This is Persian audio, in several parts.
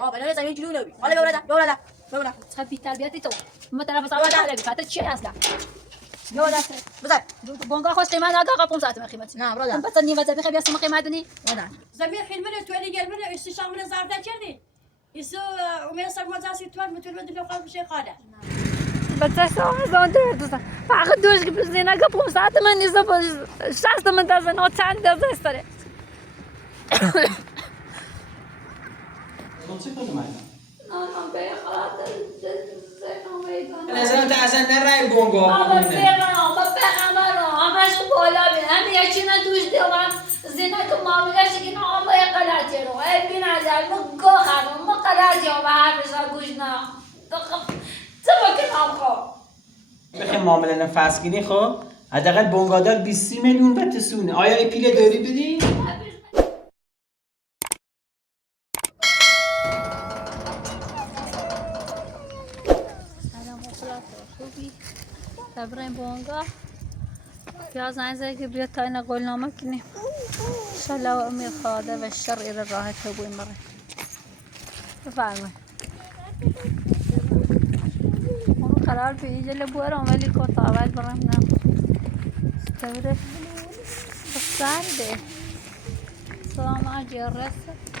آه بنای زمین جلو نبی حالا ببرد چه بی تربیتی تو ما طرف سوار داره فقط چی اصلا بزن بونگا خوش قیمت نداره 500 تومن قیمت نه برادر بس نیمه زبی خیلی اسم قیمت دنی برادر زمین خیلی تو دیگر من استشام من زارده کردی ایسو ومیسا مزاسی تو متول بدل قلب شيء قاده بس سوازون دوست فقط دوش که بزنه که 500 تومن نیست 60 تومن دزن و چند دزن استره چه کنم الان؟ نه به خاطر نظرم تا اصلا نرای بونگو آبا بفهمم همش بالا بین هم یکی ندوش دیوان زینا که معامله شکی نه آبا قلعتی رو ای بین ازل مو گوخم مو قلعتی و حرفش گوش نه تو بکن آبخو بخیر معامله فسقینی خب حداقل بونگادار 20 میلیون به تسونه آیا ای پیله داری بدی؟ خوبی تبرین بونگا پیاز عزیزی که بیاد تا این قولنامه کنیم انشالله و امید خواهده و شر ایره راحت تو بوی مره بفرمایید اونو قرار به ایجل بورم ولی که تا اول برم نه استوره سرده سلام آجی رسه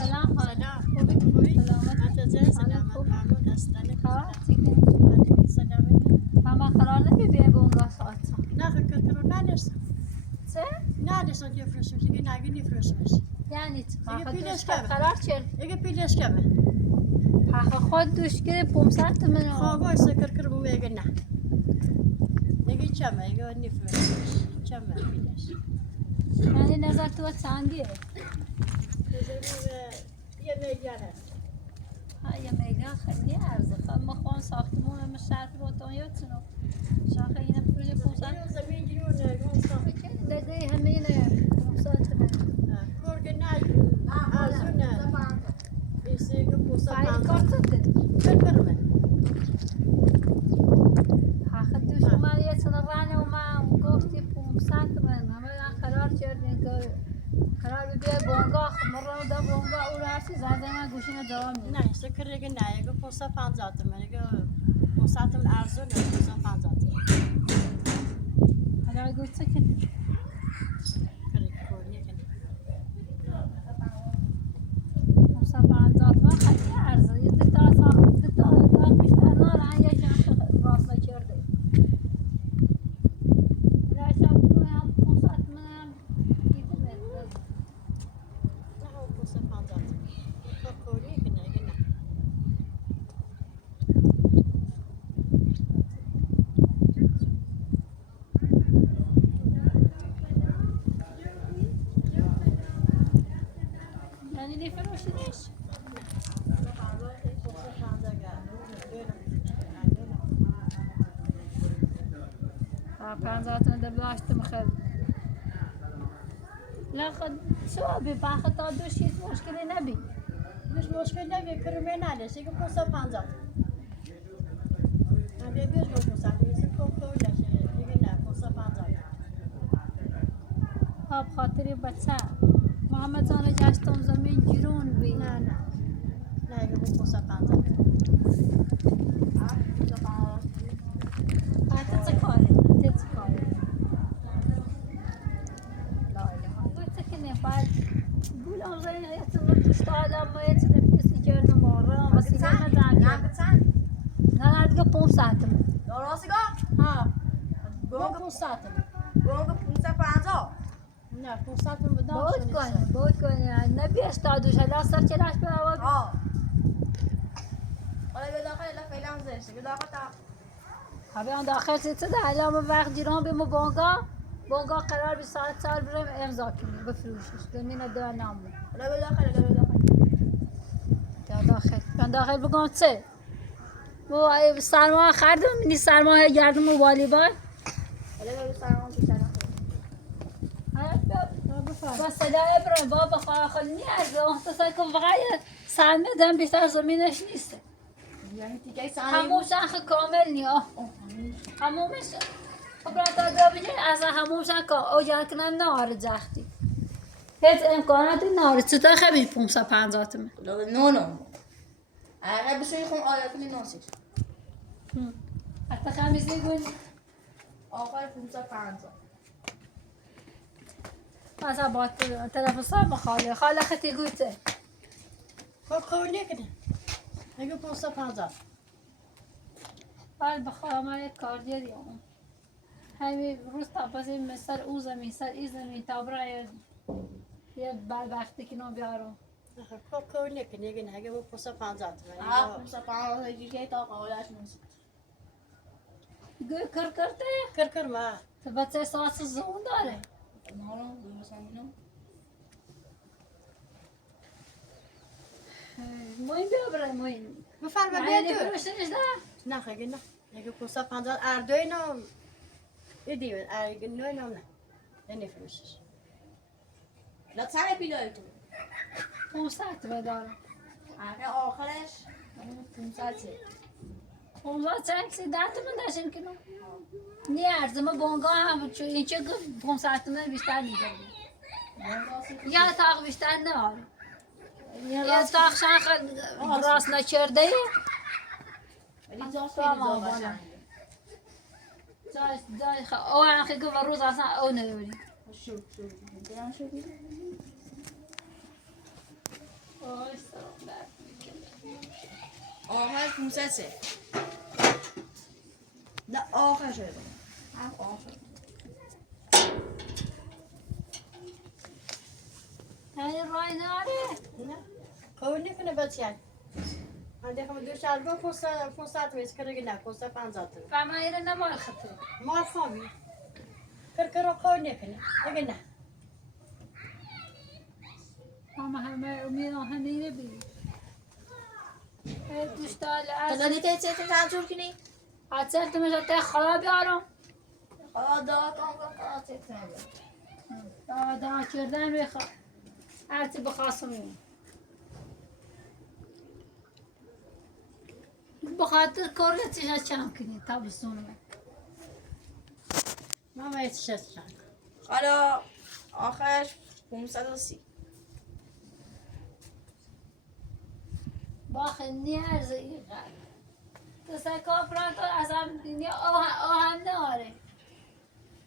سلام سلام خوبی؟ سلامت. انت سلامت ممنون هستن خبر چیکه؟ سلامت ماما قرار نمی بیای بونگا ساعت نه فکر کنم نداشتم چه؟ نداشتم که فرستم دیگه نگی نیفرستمش یعنی چی؟ دیگه خود پیلش دوش کمه. قرار چل دیگه پیلش کمه خود دوش که 500 من خوابای سکر کرم میگه نه دیگه چمه دیگه نیفرستمش چمه پیلش یعنی نظر تو چندیه؟ یه میلیون هست یه میلیون خیلی ارزه خب ما خون ساختمون هم شرف رو دنیاتونو شاخه اینه پروژه 500 اینو زمین جیرون گونستان دقیقه همه اینه 500 من کرگ نه ازونه ایسی که پوسا فایل پانزا کارت ده کرمه آخه دوش اومد یه چند رانه اومد گفتی 500 من همه قرار کردین که قرار بیای بونگا مرا دا بونگا او را هستی زنده من گوشین جواب میده نه سکر دیگه نه یه پوسا پانزا من دیگه پوسا تم ارزونه پوسا پانزا حالا گوشت که کرگ کردی کنی 550 من خیلی ارزه یه دو تا ساخت دو تا بیشتر نارن یه جمع راست نکرده راشم هم 500 من دیده متر نه پوسا پانزا کردی کنی دیگه نه یعنی نفروشیدش پوسا پانزا پنجاتون ده باشتم خیلی لخد شو بی باخت تا دوش هیچ مشکلی نبی بیش مشکل نبی کرمه نداشت دیگه پوسا پانزا من بیش پوسا دیگه کردی دیگه نه پوسا پانزا آب خاطری بچه محمد جان جشتم زمین جرون بی نه نه نه دیگه پوسا پانزا حتی چه کاره چه کاره لا اله الا که نفر گول آن زنی هایت من دوست دارم ما یه چیز پیسی کردم ماره و سیگار نزن نه دیگه 500 من ها با پوسا تم نه پوسا تم بدم بود کنه نبی استادوش هلا سر چلاش به آواب خبی آن داخل سیده ده الان وقت جیران بیمو بونگا قرار بی سال بریم امضا کنیم بفروشش زمین دو نامو داخل بگم چه و سرما خردم منی سرما گردم و والیبال بس صدای برای بابا خواهد نیاز اون تصایی که واقعا سرمه دم بیشتر زمینش نیست همون شخص کامل نیا همومش خب تا دو بجای از همومشن که او جان کنن نهار جختی هیچ امکاناتی نهار چطور خبیر 550 من حتی خمیزی گوی مثلا با طرف سر خاله خطی گویته خب کردی کنی دیگه پوسا پانزا بعد بخواه من یک کار دیدیم همین روز تا بازیم سر او زمین سر ای زمین تا برای یه بدبختی که نو بیارم خب کردی کنی دیگه نه دیگه پوسا پانزا گوی کر کرده کر ما تو بچه ساس زون داره موین بیا برای موین بفرما یعنی بیا تو نفروشنش نه نه خیلی نه دیگه پوسا پانزا اردوی نام دیدیم اگه نوی نام نه نفروشش 500 بدارم 500 چکسی 10 من داشتیم که نی ارزم بونگا هم چون این چه 500 من بیشتر میگردیم یا تاق بیشتر نه یا تاق شاخ راست نکرده جای او آخه که روز اصلا او نداری 503 نه آخر شده هم آخر یعنی رای ناره نه قول نکنه بچه من دیگه دو شلوار 500 میز کرده نه 550 و من ایره نمال خطه ما فهمی کرکر قول نکنه دیگه نه اما همه امید آهن ایره بی دوشتال تا از دیگه چه تنظور کنی؟ حتی تمشته خلا بیارم خدا کام چه دا کردن بخوا هرچی بخواستم بخاطر کار چیزا چم کنی تابستون ما باید شست شد حالا آخرش 530 باخه نیارزه این قدر دسته کافران تو از هم دنیا آهن ناره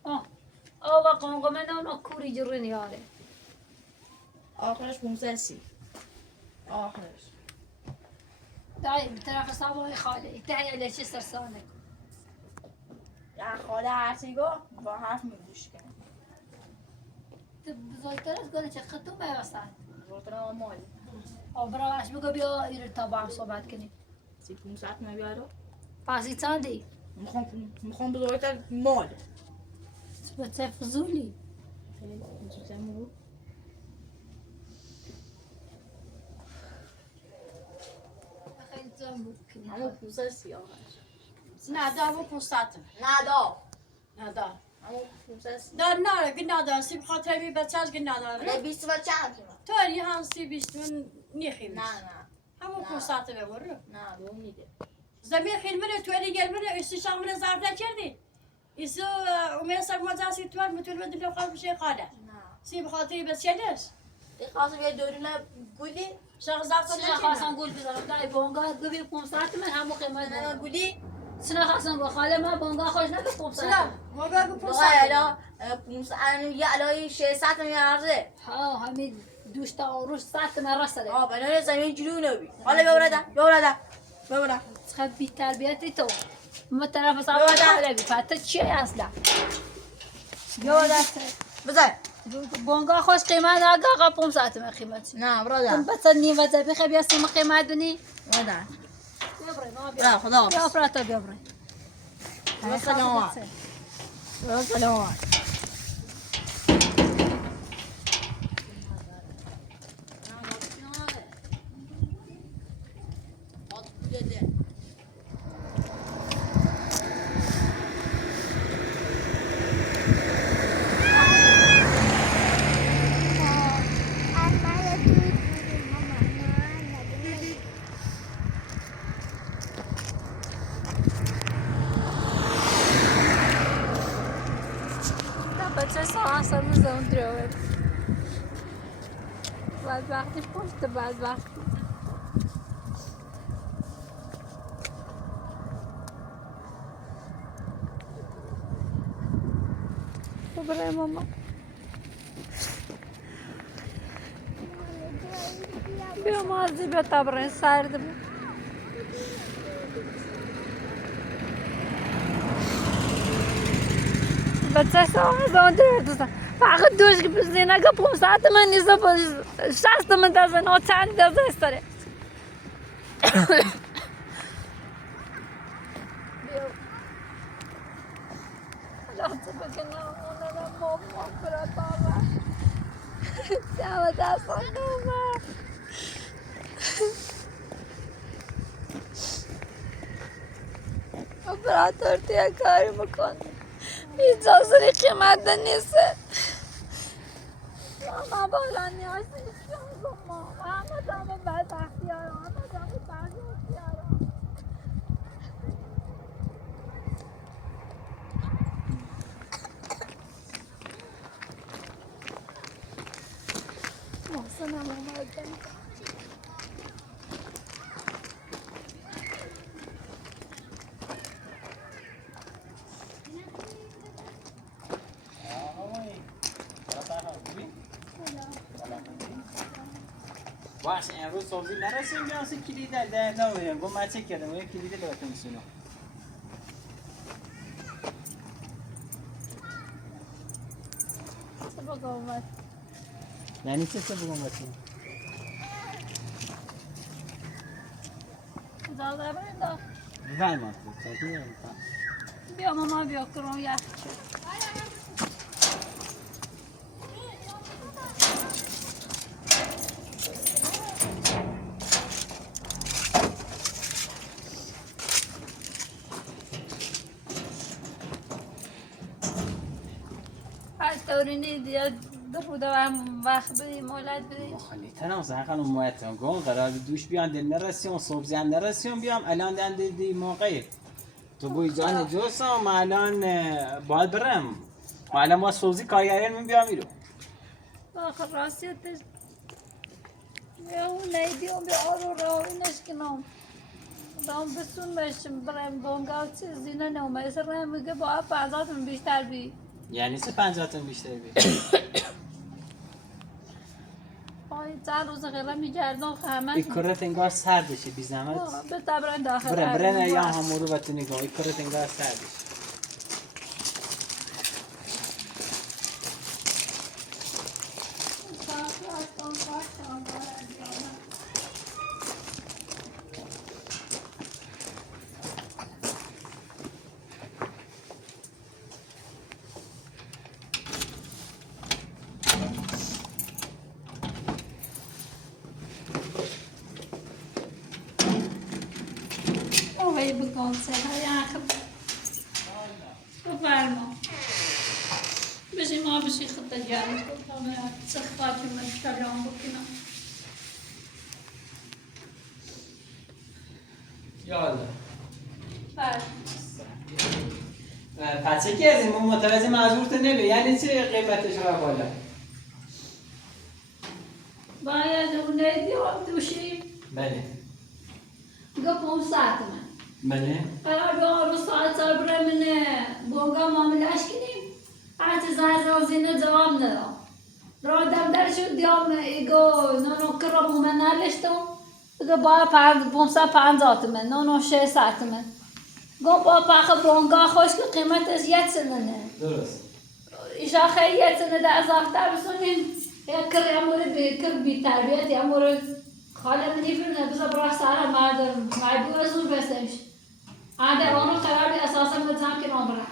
آه و قنقمه نونا کوری جرو نیاره آخرش 530 آخرش دایی طرف سابای خاله دایی علیچه سرسانه در خاله هرچی گفت با حرف میگوش کنه بزرگتر از گونه چه خطو بیوستن بزرگتر آمال براش بگو بیا ایره تا با هم صحبت کنیم 500 نبیارو پس ای چندی؟ میخوام بزرگتر مال بچه فضولی بزرگتر مال خیلی جان بود کنیم همون 530 آخرش نه دا و 500 ندا نه دا همون 530 دا نه گنا دا سی بخاطر می بچه از گنا دا 20 و چند تو ری هم سی 20 من نیخیم نه همون 500 ببر نه به اون میده زمین خیلی منه تو ری گل منه استشام منه ظرف نکردی ایسو امید سر مجاسی تو متول بدن لو خال بشه خاله نه سی بخاطر بچه دست این خواستم یه دورونه گولی شخص ظرف سنا خواستم گل بزنم دایی بانگاه گوی 500 من همون قیمت نه بانگاه گولی سنا خواستم گل خاله من بانگاه خوش نگه 500 سلام موقع کو 500 الان 500 یه علای 600 میارزه ها همین دوشتا آروش 100 من رسده بنای زمین جلو نبی حالا ببرده چقدر بی تربیتی تو ما طرف سابای ببرده. خاله بی پتا چیه اصلا ببرده بزن بانگاه خوش قیمت نگه آقا 500 من قیمت نه برادر بس نیم وزه بخی بیاستی ما قیمت بینی برادر بیابره ما برادر خدا بیا فراتا بیابره سلام بچه ساعت سرمون زمان دروه بعد وقتی پشت بعد وقتی برای ماما بیا مازی بیا تبرین سرد بود بچه ساعت زمان دروه دوستان فقط دوش که زینه که 500 من نیزه با 60 من دازه نه چند دازه استاره لحظه بکنم اونم ماما برا بابا جواب دستان نومه اپراتور تیا کاری بکن اجازه ری قیمت نیسته ماما بالا نیاز نیستم ماما همه دامه بدبختی هارم همه دامه بدبختی هارم محسنم اومدن باش امروز صبحی نرسیم بیان سی کلید در نمیرم گم من چک کردم یه کلید لاتون میسونم چه بگم یعنی چه بگم باتون داده بریم بفرمایید چطوری بیا ماما بیا کرم یخ تورینی دیگه دربوده و هم وقت بدیم مولد بدیم خالی تنم زنقن و مویتم گم قرار دوش بیان دل نرسیم صبح زن نرسیم بیام الان دن دی موقعی تو بوی جان جوسم ما الان باید برم ما الان ما سوزی کارگرین من بیام میرو آخر راستیتش بیا اون نیدیم بیا آرو راوینش کنم دام بسون بشم برم بانگاه چیزی ننومه سر میگه با پرداتون بیشتر بی یعنی چه 50 تن بیشتر بی آی چند روز غیره میگردم همه این کرت انگار سرد بشه بی زحمت به تبرن داخل برن یا همورو بتونی نگاه این کرت انگار سرد بشه اوه بگم سه آخر بفرما بشی ما بشی خود تجارت کنم چه خاطر من سلام بکنم یالا بله پچه که از این متوجه معذورت نبی یعنی چه قیمتش رو بالا باید اون نیدیم دوشیم بله گه 500 من بله قرار به رو ساعت سال برمونه بونگا معاملهش کنیم حتی زهر زینه جواب ندارم را دم در شد دیام ایگو نونو کرم من نلشتم ایگو با 550 تومن نونو 600 تومن گم با پاخ بونگا خوش که قیمتش 1 سنه نه درست ایشا خیلی 1 سنه ده اضافتر بسونیم یا کر کر بی تربیت یا مورد خاله منی فرنه بزا برای سارا مردم معبور زور بسیمش آده اونو قرار دی اساسا مزام که نمبرن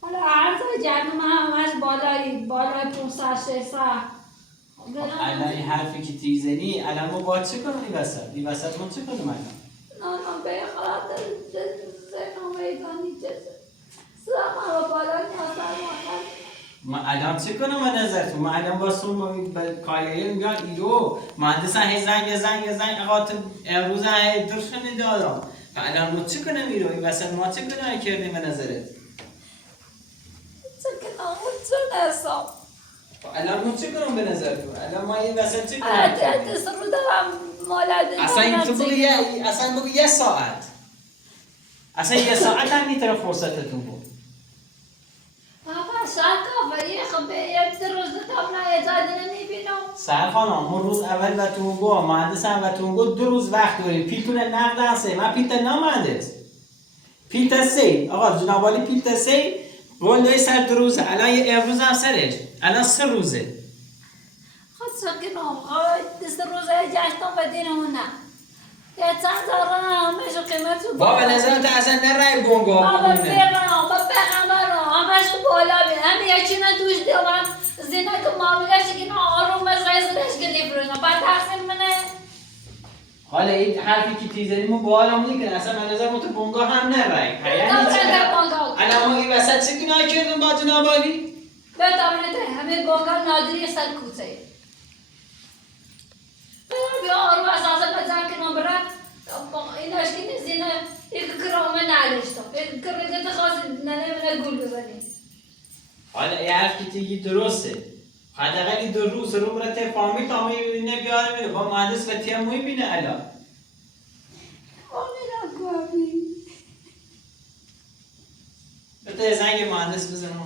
حالا عرض و جرم همش بالای 500 600 الان این حرفی که تیزنی الان ما باید چه کنم این وسط ما چه کنم الان نه به خاطر زنو میدانی چیزه سلام و بالا نیاز ما الان چه کنم من نظرتون ما الان با سوم کارگری میگن ایرو مهندسان هی زنگ آقا امروز هی درشن دادم الان ما چه کنم ایرو این وسط ما چه کنم کردیم به نظرت چه کنم چه نسام الان ما چه کنم به نظرتون الان ما این وسط چه کنم حتی سرو دارم مولد اصلا این تو بگو یه ساعت اصلا یه ساعت هم میتونه فرصتتون بود بابا شاکا ولی خب یه روز تا من اجازه نمیبینم سر خانم ما روز اول و تونگو مهندس هم و تونگو 2 روز وقت داریم پیلتون نقد هسته من پیلت نمهندس پیلت سه آقا جنابالی پیلت سه قول دایی سر 2 روزه الان یه امروز هم سرش الان 3 روزه خود سکنم دست روزه جشتم و دینمون نه یه چند دارم همشو قیمتو بابا نظرم تا اصلا نرای بونگو بابا بیرم با پیغمبرم همشو بالا بیم همه یکی نه دوش دیوان زینه که معاملش که نه آروم از رایزش که نیفرونه با تقسیم منه حالا این حرفی که تیزنیمو با حالمون نیکنه اصلا من نظرم تو بونگو هم نرای الان ما این وسط چه گناه کردم با جنابالی؟ بتابنته همه بونگا نادری سر کوچه بیا آروم اساسا بزن که نمبرم این اشکی زینه یک کرامه نالشتم یک کرامه که خواست ننه گل بزنی حالا این حرف که تیگی درسته حداقل 2 روز رو برای فامیل تا میبینه بیاره میره با مهندس و تیم میبینه الان آمیرم کامی بده زنگ مهندس بزنم من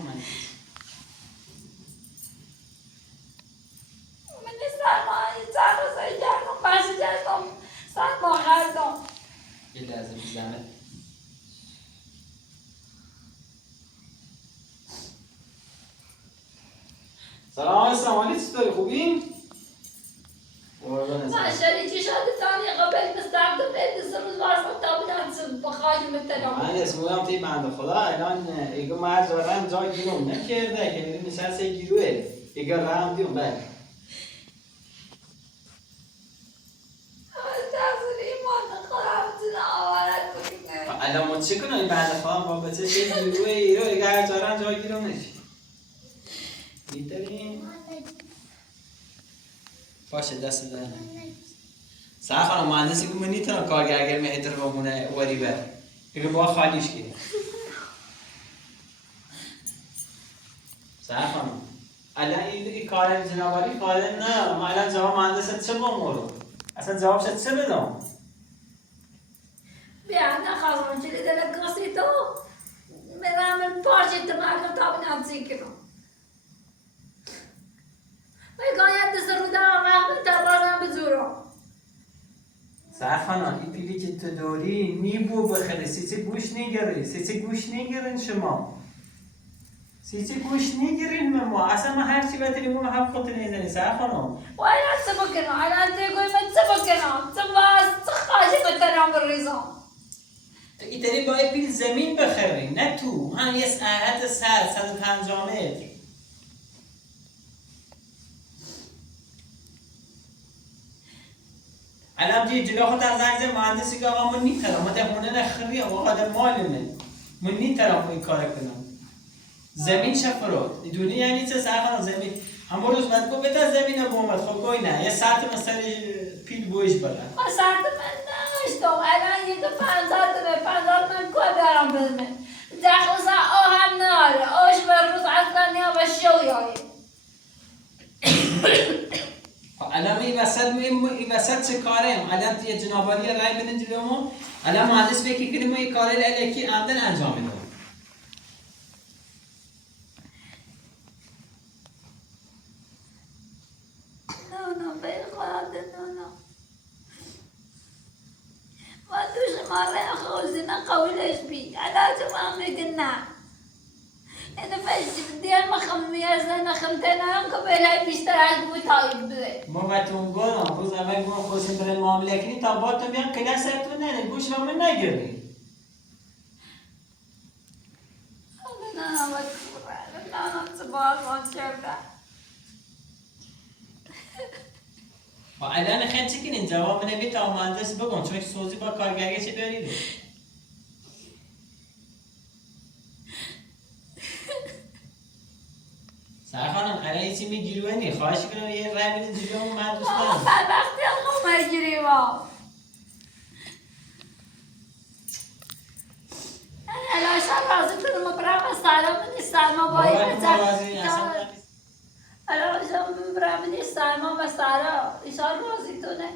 من سرمایه چند روزه جرم میزنه. سلام آقای سامانی، چطوری؟ خوبی؟ ماشاءالله چی شده تانی قبل مستعد بید روز واسه تابلت بخواهی متنام. من اسمم تی بنده خدا الان ایگو مرد زارن جای گیرم نکرده که میریم نشسته گیروه ایگو رام دیون بله. الان ما چی کنیم بعد خواهم با بچه چه گیروه ایرو ایگو هر زارن جای گیرم نشی میتریم باشه دست دارم سر خانم مهندسی که من نیتونم کارگر مهتر بمونه وری بر ایگو با خالیش گیره سر خانم الان این کار جنابالی فایده نه ما الان جواب مهندست چه بمورو اصلا جوابش چه بدم بیا نخواهم چلی دل قصی تو میرم من پارچه تمام تابی نمسی کنم میگوید دست رو دارم وقت تبارم بزورم سرخانان این پیلی که تو داری نیبو بخری سیچه گوش نگیری سیچه گوش نگیرین شما سیچه گوش نگیرین ما اصلا ما هرچی بتری ما هم خود نیزنی سرخانان و الان چه بکنم الان تگوی من چه بکنم چه باز چه خواهی بترم بریزم تو ایتری باید پیل زمین بخری نه تو هم یه ساعت 150 متر الان دیگه جلو خود از زنگ مهندسی که آقا من نیترم من دهونه نخریم آقا ده مالمه من نیترم این کار کنم زمین شفرات ایدونی یعنی چه سرخان زمین همه روز باید گو بتا زمین بومد خب گوی نه یه ساعت مثلا پیل بویش بلند ما ساعت من نشتم الان یک 50 من کار دارم بزنه داخل ساعت آهم ناره آش بر روز اصلا نیا به شویایی الان این وسط چه کاریم الان یه جنابالی رای بدن جلومون الان مهندس فکر کنیم ما یه کار الکی عمدن انجام میدم نه به خدا نه ما دوش ماره خوزی نه قولش بی الان تو میگن نه اینو فشتی دیگر ما خمیازه نخمتنه هم که بلای بیشتر از بوی تایید بده ما بهتون گفتم روز اول گفتم خواستیم برای معامله کنی تا با تو بیان کلاس سرتون نده گوش رو من نگیری نه سباز کرده و الان خیلی چی کنین جواب نمی تا مهندس بگم چون سوزی با کارگری چی بیارید سرخانم الان یه چی میگیروه نی خواهش کنم یه رای بدین جلومون من دوست دارم وقتی هم مگیری با الان شب رازی تو ما برام سلام نیستم ما باید الان شب برام نیستم ما و سارا ایشان رازی تو نه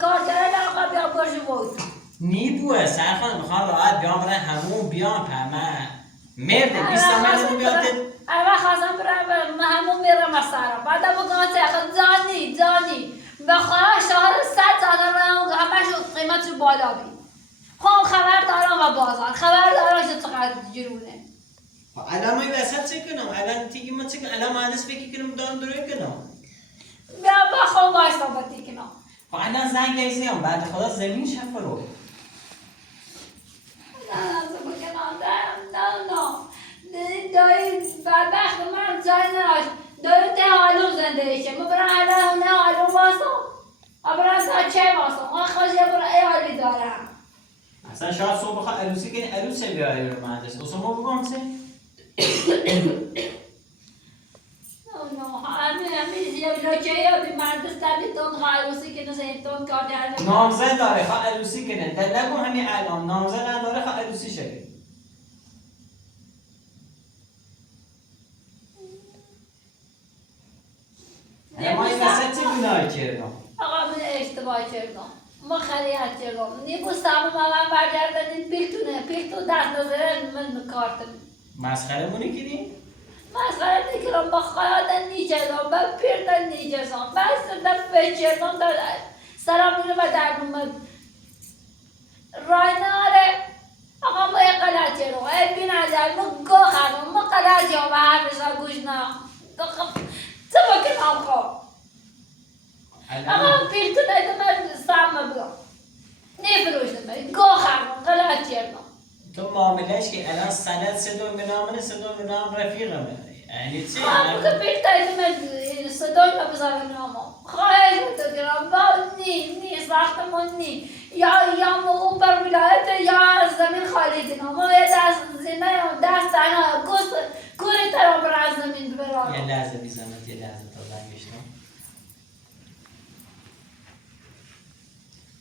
کار کرده آقا بیا باشو بود نیبوه سرخانم میخوام راحت بیام برای همون بیام پمه مرده 20 تومن بیاد اول خواستم برم همون میرم سارا بعد بگم چه زانی بخواه شهر 100 دلار همش قیمتش بالا بی خب خبر دارم و بازار خبر دارم که چقدر جرونه الان ما این وسط چه کنم الان تیگی ما چه کنم الان مهندس فکر کنم دارم دروی کنم بیا بخوام بایستا باتی کنم الان زنگ ایزیم بعد خدا زمین شفرو نه دایی بدبخت من جای نداشت دایی ته حالو زنده ایشه ما برم الان نه حالو واسم ما برم تا چه واسم ما خوشی برم ای حالی دارم اصلا شاید صبح بخواه عروسی کنی عروس بیایی رو مهندس اصلا ما بگم چه؟ همین یه بلوچه یا بی مهندس تبی تون خواه عروسی کنه سیمتون کار درده نامزد داره خواه عروسی کنه در نگم همین الان نامزد نداره خواه عروسی شده ما این وسط چه گناهی کردم؟ آقا من اشتباه کردم ما خریت کردم نیبوستم و من برگردن پیلتو دست نظره من کارتم مسخره مونی کردیم؟ مسخره نکردم با خیالت نیچدم با پیرتن نیچدم بس در فچردم در سرم میره و در اومد رایناره آقا ما یه غلطی رو بی نظر ما گو خانم ما غلطی ها به حرفشا گوش نه تو با کنام خب آقا پیلتون ایده من سام بگم نفروشتم گو خانم غلطی رو تو معاملهش که الان سند صدور به نام صدور به نام رفیقمه یعنی چی؟ آقا که پیلت ایده من صدای ما بزرگ نامو خواهش بتگرم با نی ساختمون نی یا مو بر ولایت یا زمین خالی دینا ما یه دست زینه و دست تنها کوری ترا بر از زمین ببرم یه لحظه بی زحمت یه لحظه تا زنگشتم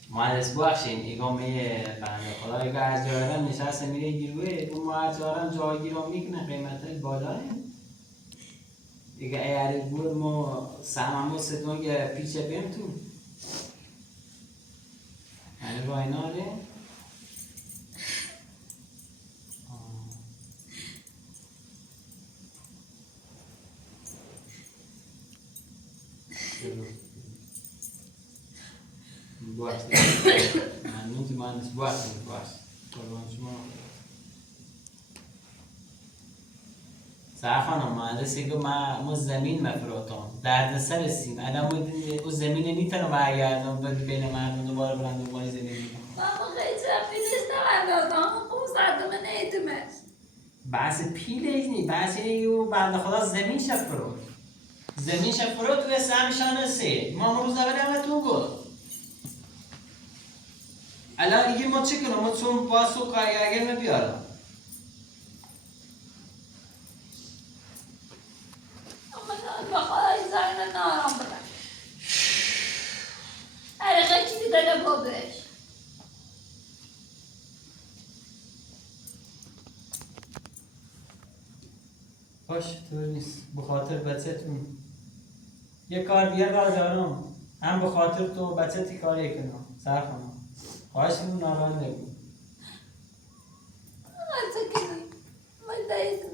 مهندس بخشین ایگامی بنده خدا ایگا از جایرم نشسته میره گیروه اون ما از جایرم جایگیرم میکنه قیمت های بالاه دیگه ایاری بود ما سهممو ستون که پیچه بیم تو یعنی رایناره باشه ممنون که مهندس باشه قربان شما سر خانم مهندسی که ما زمین مفروتم درد سر سیم الان او زمین نیتونم برگردم بین مردم دوباره برم دنبال زمین میکنم بابا خیلی پیلش نبردازم اون ساعت من نیتمه بحث پیلش نی بحث اینه بنده خدا زمین شفروت زمین شفروت توی سهمشان سه ما روز اول همه تو گفت الان دیگه ما چه کنم ما چون باسو کارگر نبیارم بخوای زنگ نارم بدن عرقه چیزی داره بابش باش طور نیست بخاطر بچه‌تون یه کار دیگه دارم هم بخاطر تو بچه‌تی کاری کنم سر خانم خواهش کنم ناراحت نگو من دارید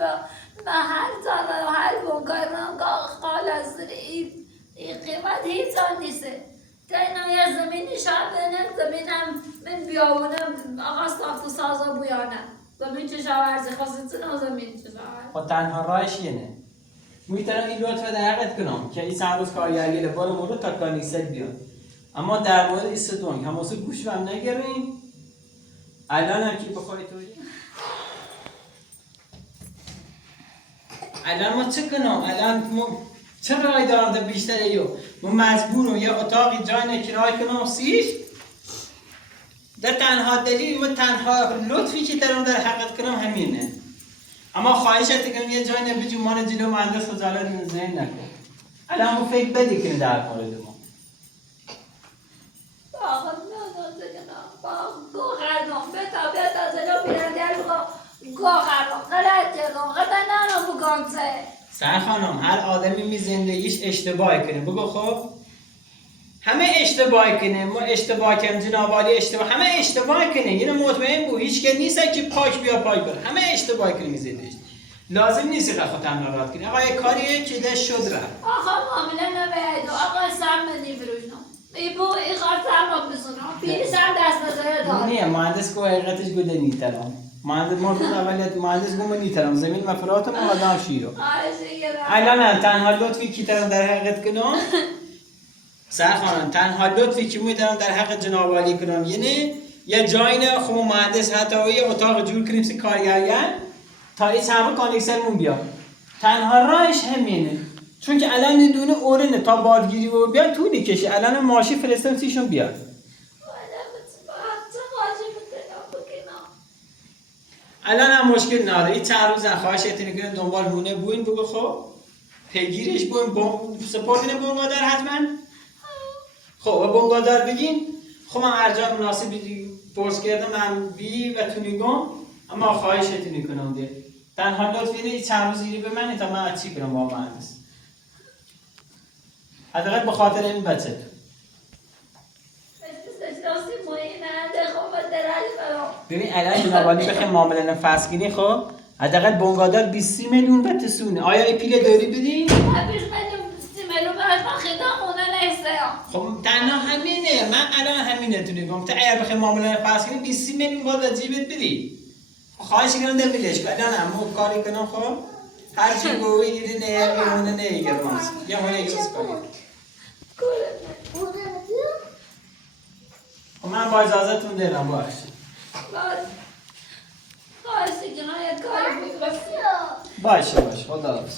با هر زن و هر بونکارم قال از این قیمت هیچ آن نیسته تاینا یه زمینی شابنم زمینم من بیاونم آقا ساخت و سازا بیانم زمین چه شاورزی خواستید نه زمین چه شاورزی خب تنها راهش اینه میتونم این لطفه در حقت کنم که این سر روز کارگری بار مورد تا کانیست بیاد اما در مورد این ستون هموسه گوش هم نگرین الان هم که بخوای توی الان ما چه کنم؟ الان ما چه رای دارم در بیشتر ایو؟ ما مجبورم یه اتاقی جای کرای کنم سیش در تنها دلیل ما تنها لطفی که دارم در حقیقت کنم همینه اما خواهشت کنم یه جای نبیجو مان جلو مهندس خجالت ذهن نکن الان ما فکر بدی کنیم در مورد ما آقا گو خردم بتا زلو بیرندر گو خردم غلط جلو غلط نانو بگم سه سر خانم هر آدمی می زندگیش اشتباه کنه بگو خب همه اشتباه کنه ما اشتباه کنیم جنابالی اشتباه همه اشتباه کنه اینو مطمئن بود هیچ که نیست که پاک بیا پاک بره همه اشتباه کنیم زندگیش لازم نیست که خودت ناراحت کنی آقا یه کاریه که ده شد رفت آقا معامله نباید آقا سم نمیفروشم بو این خواهد سم بسونم پیلی سم دست نظره دار نه مهندس کو حقیقتش گوده نیترم مهندس ما روز اولیت مهندس گم نیترم زمین مفراتم آدم شیرو الان تنها لطفی که ترم در حقیقت کنم سر خانم تنها لطفی که میتونم در حق جناب عالی کنم یعنی یه جایی نه خب مهندس حتی یه اتاق جور کنیم سی کارگرگر تا این همه کانکسرمون بیاد تنها راهش همینه چون که الان دونه اورنه تا بادگیری و بیاد طولی کشه الان ماشین فرستم سیشون بیاد الان هم مشکل نداره این چند روز خواهشت میکنم دنبال مونه بوین بگو خب پیگیرش بوین سپورتینه بونگادر حتما خب بونگادر بگین خب من هر جا مناسب پرس کردم من بی و تونیگم اما خواهشت میکنم دیگه تنها لطفی اینه چند روز ایری به من تا من چی کنم با مهندس حداقل به خاطر این بچه تو ببین الان جنابالی بخیم معامله فسقینی خب حداقل بونگادر 20 میلیون به تسونه آیا ای پیل داری بدی؟ 20 میلیون برای من خدا خونه خب تنها همینه، من الان همینه تو نگم. تا اگر بخوای معامله فرض کنی 20 میلیون باید از جیبت بدی. خواهش کنم دمیلش کن. الان هم کاری کنم خب هر چی گویی ایدی نه ایرونه نه ایگرماس. یا هونه ایگرماس کنی. خب من با اجازهتون دارم باش. باشه خدا حافظ.